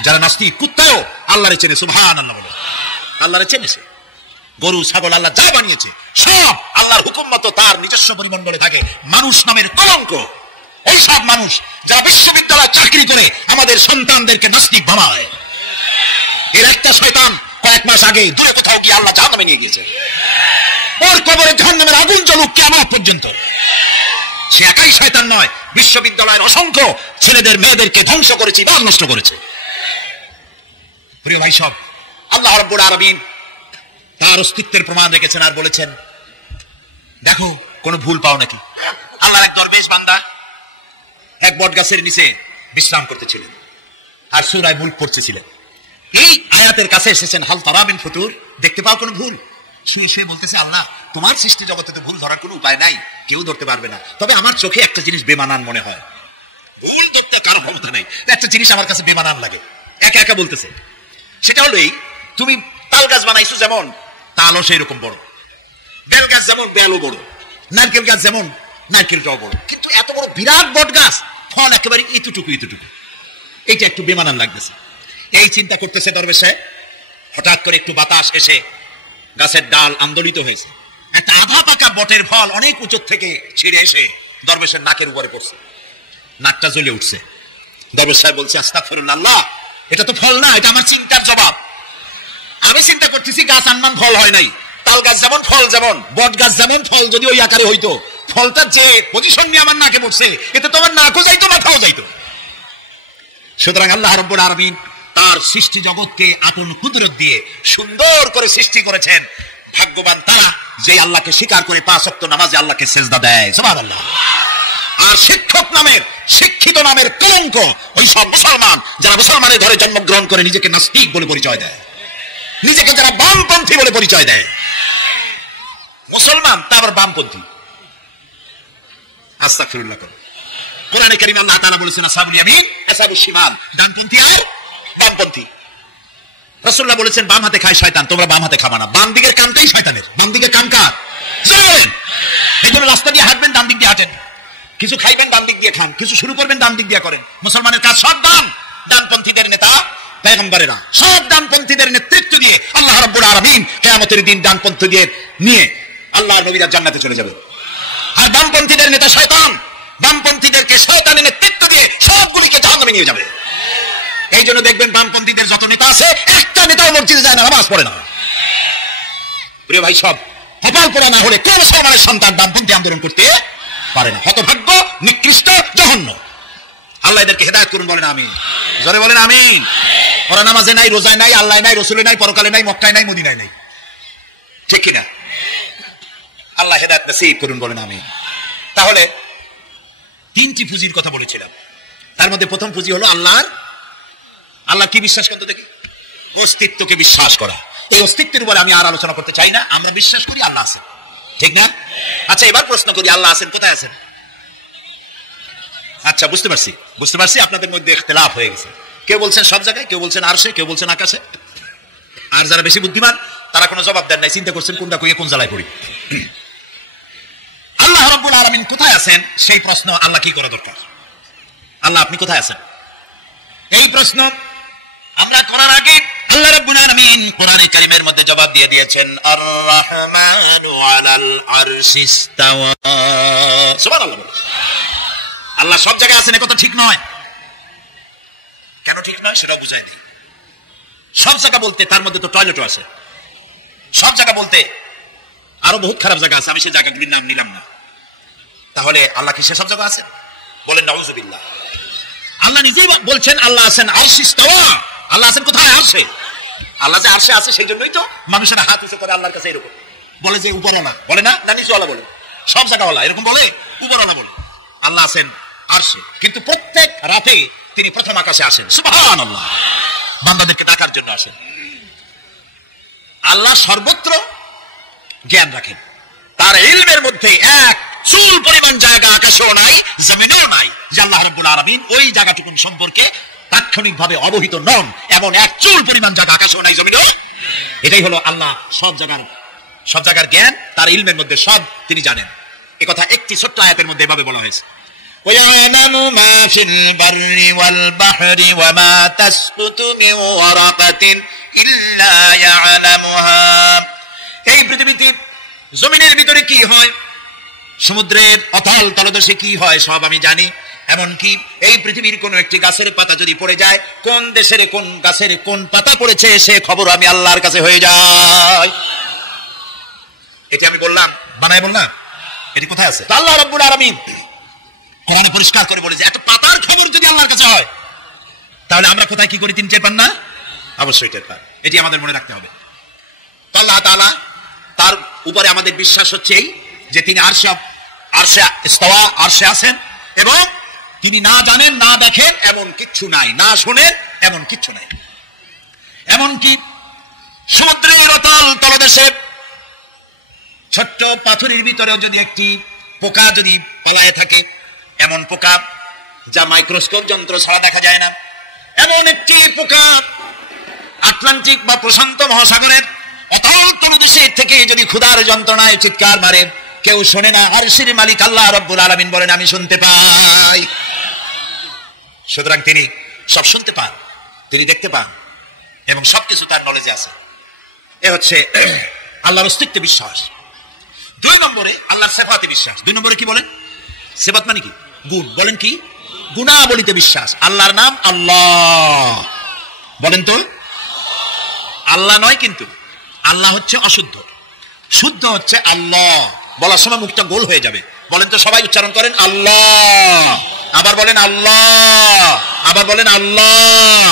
যারা নাস্তিক কুত্তাও আল্লাহরে চেনে, সুবহানাল্লাহ বলে, আল্লাহরে চেনেছে। গরু ছাগল আল্লাহ যা বানিয়েছে সব আল্লাহর হুকুম মতো তার নিজস্ব পরিমণ্ডলে থাকে। মানুষ নামের কলঙ্ক ওই সব মানুষ যারা বিশ্ববিদ্যালয়ে চাকরি করে আমাদের সন্তানদেরকে নাস্তিক বানায়। এর একটা শয়তান কয়েক মাস আগে দূরে কোথাও গিয়ে আল্লাহ জাহান্নামে নিয়ে গিয়েছে। ওর কবরে জাহান্নামের আগুন জ্বলুক কিয়ামত পর্যন্ত। সে একাই শয়তান নয়, বিশ্ববিদ্যালয়ের অসংখ্য ছেলেদের মেয়েদেরকে ধ্বংস করেছে, ইমান নষ্ট করেছে। প্রিয় ভাই সব, আল্লাহ রাব্বুল আলামিন তার অস্তিত্বের প্রমাণ রেখেছেন আর বলেছেন, দেখো কোনো ভুল পাও নাকি? আল্লাহর এক দরবেশ বান্দা এক বটগাছের নিচে বিশ্রাম করতেছিলেন আর সূরা মুলক পড়তেছিলেন। এই আয়াতের কাছে এসেছেন, হাল তারা মিন ফুতুর, দেখতে পাও কোনো ভুল? সে বলতেছে, আল্লাহ তোমার সৃষ্টি জগতে তো ভুল ধরার কোনো উপায় নাই, কেউ ধরতে পারবে না, তবে আমার চোখে একটা জিনিস বেমানান মনে হয়। ভুল ধরতে কারো ক্ষমতা নাই, একটা জিনিস আমার কাছে বেমানান লাগে। একা একা বলতেছে, সেটা হলো এই, তুমি তাল গাছ বানাইছো যেমন তালও সেই রকম বড়, বেল গাছ যেমন বেলও বড়, নারকেল গাছ যেমন নারকেলটাও বড়, কিন্তু এত বড় বিরাট বট গাছ ফল একেবারে এতটুকু এতটুকু, এইটা একটু বেমানান লাগতেছে। এই চিন্তা করতেছে দরবেশ সাহেব, হঠাৎ করে একটু বাতাস এসে গাছের ডাল আন্দোলিত হয়েছে, একটা আধা পাকা বটের ফল অনেক উঁচু থেকে ছিঁড়ে এসে দরবেশের নাকের উপরে পড়ছে, নাকটা জ্বলে উঠছে। দরবেশ সাহেব বলছে, আস্তাগফিরুল্লাহ, আল্লাহ এটা তো ফল না, এটা আমার চিন্তার জবাব। আমি চিন্তা করতেছি গাছ আনমান ফল হয় নাই, তাল গাছ যেমন ফল যেমন, বট গাছ যেমন ফল যদি ওই আকারে হইতো, ফলটা যে পজিশন নিয়ে আমার নাকে পড়ছে, এতে তো আমার নাকও যাইতো মাথাও যাইতো। সুতরাং আল্লাহ রাব্বুল আলামিন তার সৃষ্টি জগৎকে আপন কুদরত দিয়ে সুন্দর করে সৃষ্টি করেছেন। ভাগ্যবান তারা যে আল্লাহকে স্বীকার করে 5 ওয়াক্ত নামাজে আল্লাহকে সেজদা দেয়, সুবহানাল্লাহ। আর শিক্ষক নামের, শিক্ষিত নামের কলঙ্ক ওই সব মুসলমান যারা মুসলমানের ঘরে জন্মগ্রহণ করে নিজেকে নাস্তিক বলে পরিচয় দেয়, নিজেকে যারা বামপন্থী বলে পরিচয় দেয়। মুসলমান তা আবার বামপন্থী, আস্তাগফিরুল্লাহ। কোরআনে কারীমে আল্লাহ তাআলা বলেছেন, আসহাবুল ইয়ামিন আসহাবুশ শিমাল, ডানপন্থী আর বামপন্থী। রাসূলুল্লাহ বলেছেন, বাম হাতে খায় শয়তান, তোমরা বাম হাতে খাবা না। বাম দিকের কানটাই শয়তানের, বাম দিকের কান কার? জানেন? এইজন্য রাস্তা দিয়ে হাঁটবেন ডান দিক দিয়ে হাঁটেন, কিছু খাইবেন ডান দিক দিয়ে খান, কিছু শুরু করবেন ডান দিক দিয়ে করেন। মুসলমানের কাজ সব ডান, ডানপন্থীদের নেতা পয়গম্বরেরা সব ডানপন্থীদের নেতৃত্ব দিয়ে আল্লাহ রাব্বুল আলামিন কিয়ামতের দিন ডানপন্থীদের নিয়ে আল্লাহর নবীরা জান্নাতে চলে যাবে। আর বামপন্থীদের নেতা শয়তান, বামপন্থীদেরকে শয়তানের নেতৃত্ব দিয়ে সবগুলিকে জাহান্নামে নিয়ে যাবে। এই জন্য দেখবেন বামপন্থীদের যত নেতা আছে, একটা নেতাও মসজিদে যায় না, নামাজ পড়ে না। প্রিয় ভাই, সব কপাল পোড়া না হলে কোন মুসলমানের সন্তান বামপন্থী আন্দোলন করতে পারে না। হতভাগ্য, নিকৃষ্ট, জঘন্য। আল্লাহ এদেরকে হেদায়েত করুন, বলেন আমিন। জোরে বলেন আমিন। ওরা নামাজে নাই, রোজায় নাই, আল্লাহ নাই, রসুলে নাই, পরকালে নাই, মক্কায় নাই, মদিনায় নাই, ঠিক কিনা? আল্লাহ হেদায়েত নসিব করুন, বলেন আমিন। তাহলে তিনটি পুঁজির কথা বলেছিলাম। তার মধ্যে প্রথম পুঁজি হলো আল্লাহ কি বিশ্বাস করতে দেখি? অস্তিত্বকে বিশ্বাস করা। এই অস্তিত্বের উপরে আমি আর আলোচনা করতে চাই না। আমরা বিশ্বাস করি আল্লাহ আছেন, ঠিক না? আচ্ছা, এবার প্রশ্ন করি, আল্লাহ আছেন কোথায় আছেন? আচ্ছা, বুঝতে পারছি আপনাদের মধ্যে ইখতিলাফ হয়ে গেছে। কেউ বলছেন সব জায়গায়, কেউ বলছেন আরশে, কেউ বলছেন আকাশে। আর যারা বেশি বুদ্ধিমান তারা কোনো জবাব দেন নাই, চিন্তা করছেন কোনটা কইয়ে কোন জ্বালায় পড়ি। আল্লাহ রাব্বুল আলামিন কোথায় আছেন সেই প্রশ্ন আল্লাহ কি করা দরকার? আল্লাহ আপনি কোথায় আছেন? এই প্রশ্ন আমরা করার আগে আল্লাহ রাব্বুল আলামিন কোরআনে কারীমের মধ্যে জবাব দিয়ে দিয়েছেন, আর রাহমানু আলাল আরশি ইসতাওয়া। সুবহানাল্লাহ। আল্লাহ সব জায়গায় আছেন, একথা ঠিক নয়। কেন ঠিক নয় সেটা বুঝাই দিই। সব জায়গা বলতে তার মধ্যে তো টয়লেটও আছে। সব জায়গা বলতে আরো বহুত খারাপ জায়গা আছে, আমি সেই জায়গাগুলির নাম নিলাম না। তাহলে আল্লাহ কি সেসব জায়গা আছে? বলেন নাউযুবিল্লাহ। আল্লাহ নিজেই বলছেন আল্লাহ আছেন আরশে ইসতাওয়া। আল্লাহ আছেন কোথায়? আরশে। আল্লাহ যে আরশে আছে সেই জন্যই তো মানুষের হাত উঁচু করে আল্লাহর কাছে এরকম বলে যে উপরওয়ালা, বলে না? না নিচুওয়ালা বলে, সব জায়গাওয়ালা এরকম বলে, উপরওয়ালা বলে। আল্লাহ আছেন আরশে, কিন্তু প্রত্যেক রাতে তিনি প্রথম আকাশে আসেন। সুবহানাল্লাহ। বান্দাদেরকে ডাকার জন্য আসেন। আল্লাহ সর্বত্র জ্ঞান রাখেন। তার ইলমের মধ্যে এক চুল পরিমাণ জায়গা আকাশেও নাই, জমিনেও নাই যে আল্লাহ রাব্বুল আলামিন ওই জায়গাটুকু সম্পর্কে তাৎক্ষণিকভাবে অবহিত নন। এমন এক চুল পরিমাণ জায়গা আকাশেও নাই, জমিনেও। এটাই হলো আল্লাহ সব জায়গার জ্ঞান, তার ইলমের মধ্যে সব তিনি জানেন। একথা একটি ছোট্ট আয়াতের মধ্যে এভাবে বলা হয়েছে, وَيَعْلَمُ مَا فِي الْبَرِّ وَالْبَحْرِ وَمَا تَسْقُطُ مِنْ وَرَقَةٍ إِلَّا يَعْلَمُهَا। এই পৃথিবীতে জমিনের ভিতরে কি হয়, সমুদ্রের অতল তলদেশে কি হয়, সব আমি জানি। এমনকি এই পৃথিবীর কোন একটি গাছের পাতা যদি পড়ে যায়, কোন দেশের কোন গাছের কোন পাতা পড়েছে সে খবর আমি আল্লাহর কাছে হয়ে যায়। এটি আমি বললাম, বানায় বললাম। এটি কোথায় আছে? আল্লাহ রাব্বুল আলামিন কোরআনে পরিষ্কার করে বলেছে, এত পাতার খবর যদি আল্লাহর কাছে হয়, তাহলে আমরা কোথায় কি করি তিনি টের পান না? অবশ্যই টের পান। এটি আমাদের মনে রাখতে হবে। আল্লাহ তাআলা তার উপরে আমাদের বিশ্বাস হচ্ছে এই যে তিনি আরশে ইস্তাওয়া, আরশে আছেন, এবং তিনি না জানেন, না দেখেন এমন কিচ্ছু নাই, না শোনেন এমন কিচ্ছু নাই। এমনকি সমুদ্রের অতল তলদেশে ছোট্ট পাথরের ভিতরেও যদি একটি পোকা যদি পালায়ে থাকে, এমন পোকা যা মাইক্রোস্কোপ যন্ত্র ছাড়া দেখা যায় না, এমন একটি পোকা আটলান্টিক বা প্রশান্ত মহাসাগরের অতল তলদেশে থেকে যদি ক্ষুধার যন্ত্রণায় চিৎকার মারে, কেউ শোনে না। আরশের মালিক আল্লাহ রাব্বুল আলামিন বলেন আমি শুনতে পাই। সুতরাং তিনি সব শুনতে পান, তিনি দেখতে পান, এবং সবকিছু তার নলেজে আছে। এ হচ্ছে আল্লাহর অস্তিত্বে বিশ্বাস। 2 নম্বরে আল্লাহর সিফাতে বিশ্বাস। 2 নম্বরে কি বলেন? সিফাত মানে কি? গুণ। বলেন কি? গুণাবলীতে বিশ্বাস। আল্লাহর নাম আল্লাহ, বলেন তো। আল্লাহ নয়, কিন্তু আল্লাহ হচ্ছে অশুদ্ধ, শুদ্ধ হচ্ছে আল্লাহ। বলার সময় মুখটা গোল হয়ে যাবে। বলেন তো, সবাই উচ্চারণ করেন আল্লাহ, আবার বলেন আল্লাহ, আবার বলেন আল্লাহ।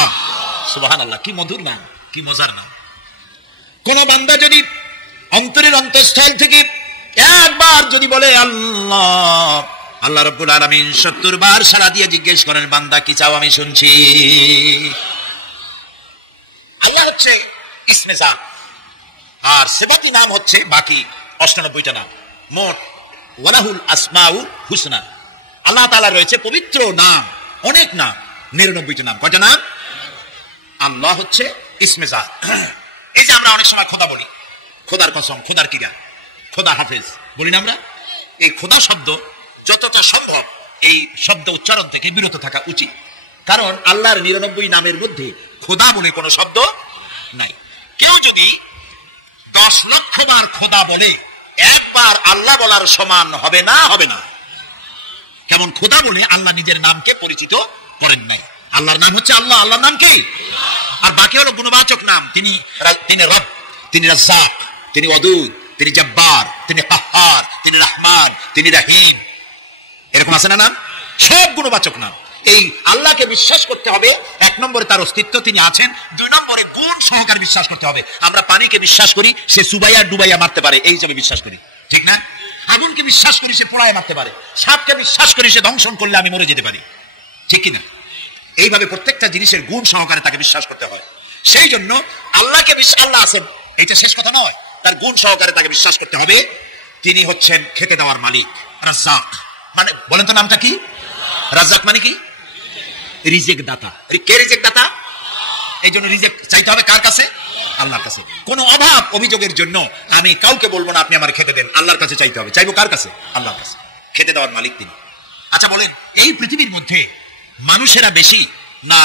সুবহানাল্লাহ। কি মধুর নাম, কি মজার নাম। কোন বান্দা যদি অন্তরের অন্তঃস্থল থেকে একবার যদি বলে আল্লাহ, আল্লাহ রাব্বুল আলামিন 70 বার সাড়া দিয়ে জিজ্ঞেস করেন, বান্দা কি চাও আমি শুনছি। আল্লাহ হচ্ছে ইসমে জাত, আর সিফাতি নাম হচ্ছে বাকি 98টা নাম। মোট ওয়ালাহুল আসমাউল হুসনা। আল্লাহ তাআলা রয়েছে পবিত্র নাম, অনেক নাম, 99টা নাম। কয়টা নাম? আল্লাহ হচ্ছে ইসমে জাত। এই যে আমরা অনেক সময় খোদা বলি, খোদার কসম, খোদার কিরা, খোদা হাফেজ বলি না আমরা। এই খোদা শব্দ যতটা সম্ভব এই শব্দ উচ্চারণ থেকে বিরত থাকা উচিত, কারণ আল্লাহর 99 নামের মধ্যে খোদা বলে কোনো শব্দ নাই। কেউ যদি 10 লক্ষ বার খোদা বলে, একবার আল্লাহ বলার সমান হবে না, হবে না। কেমন খোদা বলে আল্লাহ নিজের নামকে পরিচিত করেন নাই। আল্লাহর নাম হচ্ছে আল্লাহ, আল্লাহর নাম কি? আর বাকি হলো গুণবাচক নাম। তিনি রব, তিনি রাজ্জাক, তিনি ওয়াদুদ, তিনি জব্বার, তিনি কাহ্হার, তিনি রহমান, তিনি রহিম। এরকম আছে না নাম? সব গুণবাচক নাম। এই আল্লাহকে বিশ্বাস করতে হবে। এক নম্বরে তার অস্তিত্ব, তিনি আছেন। দুই নম্বরে গুণ সহকারে বিশ্বাস করতে হবে। আমরা পানিকে বিশ্বাস করি সে সুবাইয়া ডুবাইয়া মারতে পারে, এই হিসাবে বিশ্বাস করি, ঠিক না? আগুনকে বিশ্বাস করি সে পোড়ায় মারতে পারে। সাপকে বিশ্বাস করি সে দংশন করলে আমি মরে যেতে পারি, ঠিক কিনা? এইভাবে প্রত্যেকটা জিনিসের গুণ সহকারে তাকে বিশ্বাস করতে হয়। সেই জন্য আল্লাহকে আল্লাহ আছেন, এইটা শেষ কথা নয়, তার গুণ সহকারে তাকে বিশ্বাস করতে হবে। তিনি হচ্ছেন খেতে দেওয়ার মালিক, রাজ্জাক। মানে বলেন তো নামটা কি? রাজ্জাক মানে কি? রিজিক দাতা। কে রিজিক দাতা? এই জন্য রিজিক চাইতে হবে কার কাছে? আল্লাহর কাছে। কোন অভাব অভিযোগের জন্য আমি কাউকে বলবো না আপনি আমার খেতে দেন, আল্লাহর কাছে চাইতে হবে। চাইবো কার কাছে? আল্লাহর কাছে। খেতে দেওয়ার মালিক তিনি। আচ্ছা বলেন, এই পৃথিবীর মধ্যে মানুষেরা বেশি না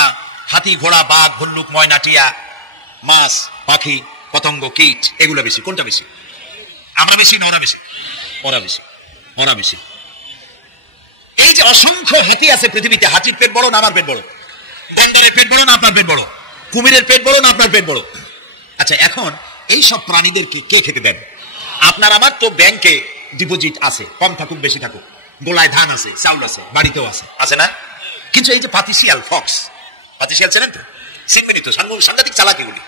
হাতি, ঘোড়া, বাঘ, ভল্লুক, ময়না, টিয়া, মাছ, পাখি, পতঙ্গ, কীট, এগুলো বেশি? কোনটা বেশি? আমরা বেশি না ওরা বেশি? ওরা বেশি, ওরা বেশি। এই যে অসংখ্য হাতি আছে পৃথিবীতে, হাতির পেট বড় না আমার পেট বড়? গন্ডারের পেট বড় না আপনার পেট বড়? কুমিরের পেট বড় না আপনার পেট বড়? আচ্ছা, এখন এই সব প্রাণীদেরকে কে খেতে দেন? আপনার আমার তো ব্যাংকে ডিপোজিট আছে, কম থাকুক বেশি থাকুক, গোলায় ধান আছে, চাউল আছে, বাড়িতেও আছে, আছে না? কিন্তু এই যে পাতিশিয়াল, ফক্স, পাতিশিয়াল চেনেন তো? চিনবেনই তো, সাংঘাতিক চালাক এগুলি।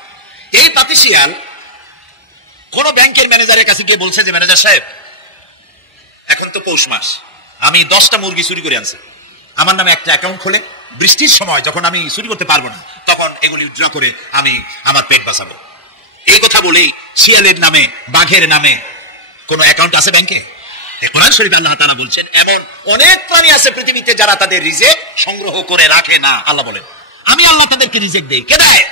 এই পাতিশিয়াল কোন ব্যাংকের ম্যানেজারের কাছে গিয়ে বলছে যে ম্যানেজার সাহেব, এখন তো পৌষ মাস, আমি 10টা মুরগি চুরি করে আনছি, আমার নামে একটা অ্যাকাউন্ট খোলে, বৃষ্টির সময় যখন আমি চুরি করতে পারবো না তখন এগুলি উইথড্র করে আমি আমার পেট বাঁচাবো। এই কথা বলেই শিয়ালের নামে, বাঘের নামে কোন অ্যাকাউন্ট আছে ব্যাংকে? কোরআন শরীফে আল্লাহ তাআলা বলছেন এমন অনেক প্রাণী আছে পৃথিবীতে যারা তাদের রিজিক সংগ্রহ করে রাখে না। আল্লাহ বলেন আমি আল্লাহ তাদেরকে রিজিক দেই। কে দেয়?